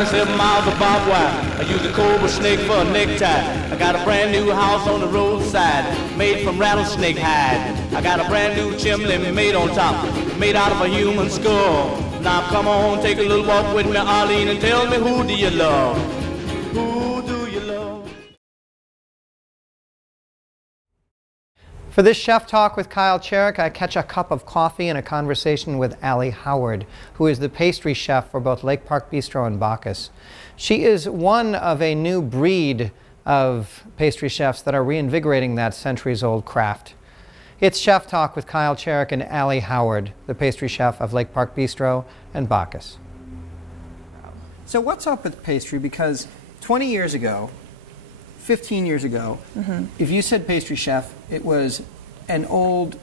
27 miles of barbed wire. I use a cobra snake for a necktie. I got a brand new house on the roadside, made from rattlesnake hide. I got a brand new chimney made on top, made out of a human skull. Now come on, take a little walk with me, Arlene, and tell me, who do you love? Who do you love? For this Chef Talk with Kyle Cherek, I catch a cup of coffee and a conversation with Allie Howard, who is the pastry chef for both Lake Park Bistro and Bacchus. She is one of a new breed of pastry chefs that are reinvigorating that centuries-old craft. It's Chef Talk with Kyle Cherek and Allie Howard, the pastry chef of Lake Park Bistro and Bacchus. So what's up with pastry? Because 20 years ago, 15 years ago, if you said pastry chef, it was an old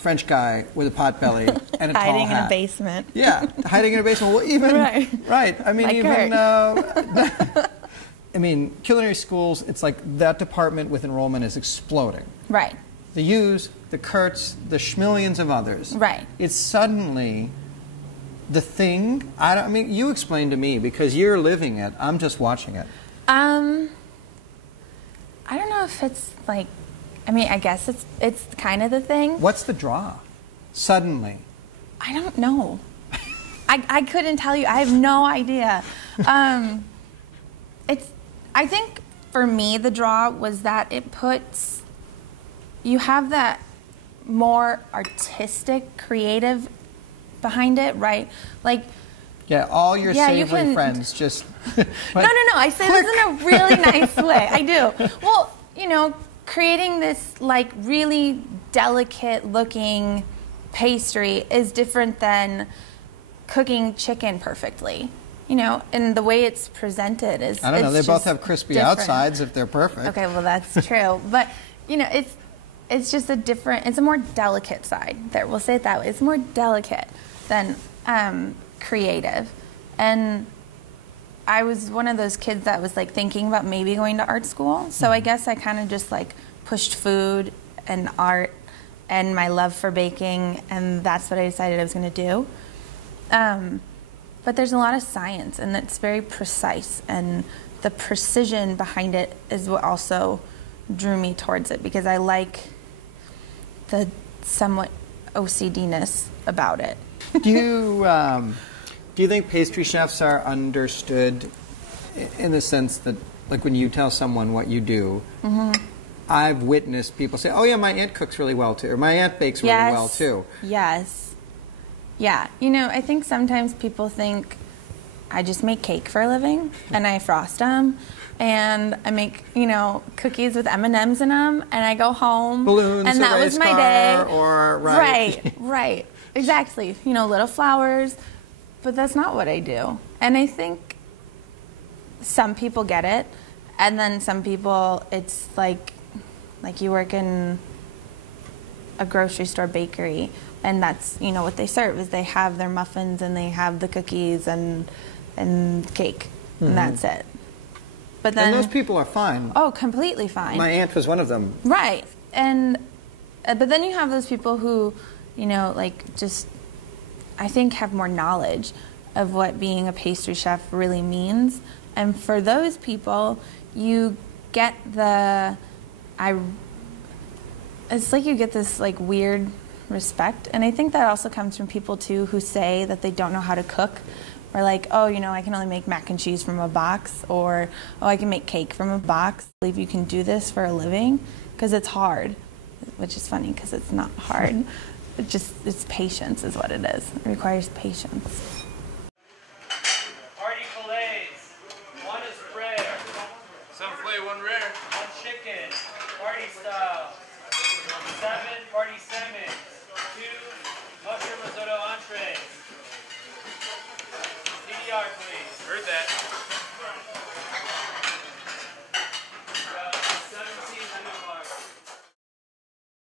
French guy with a pot belly and a tall hat. Hiding in a basement. Yeah, hiding in a basement. Well, even right. I mean, like even I mean, culinary schools. It's like that department with enrollment is exploding. Right. The U's, the Kurtz, the schmillions of others. Right. It's suddenly the thing. I mean, you explain to me because you're living it. I'm just watching it. I don't know if it's like, I mean, I guess it's kind of the thing. What's the draw? Suddenly. I don't know. I couldn't tell you. I have no idea. I think for me the draw was that it puts, you have that more artistic, creative behind it, right? Like, yeah, all your savory friends just... like, no. I say this in a really nice way. I do. Well, you know, creating this, like, really delicate-looking pastry is different than cooking chicken perfectly. You know, and the way it's presented is... I don't know. They both have crispy different. outsides if they're perfect. Okay, well, that's true. But, you know, it's just a different... It's a more delicate side. There, we'll say it that way. It's more delicate than... creative. And I was one of those kids that was like thinking about maybe going to art school, so I guess I kind of just like pushed food and art and my love for baking, and that's what I decided I was going to do. But there's a lot of science, and it's very precise, and the precision behind it is what also drew me towards it, because I like the somewhat OCD-ness about it. Do you think pastry chefs are understood in the sense that, like, when you tell someone what you do, I've witnessed people say, "Oh yeah, my aunt cooks really well too," or "My aunt bakes really well too." Yes. Yeah. You know, I think sometimes people think I just make cake for a living and I frost them, and I make, you know, cookies with M&Ms in them, and I go home, balloons, and that was my day. Or right. Exactly. You know, little flowers. But that's not what I do. And I think some people get it, and then some people, it's like you work in a grocery store bakery, and that's, you know, what they serve is they have their muffins and they have the cookies and cake, and that's it. But then, and those people are fine. Oh, completely fine. My aunt was one of them. Right. And but then you have those people who, you know, like, just, I think, have more knowledge of what being a pastry chef really means. And for those people, you get it's like you get this, like, weird respect. And I think that also comes from people, too, who say that they don't know how to cook. Or like, oh, you know, I can only make mac and cheese from a box. Or, oh, I can make cake from a box. I believe you can do this for a living, because it's hard. Which is funny, because it's not hard. It's patience is what it is. It requires patience.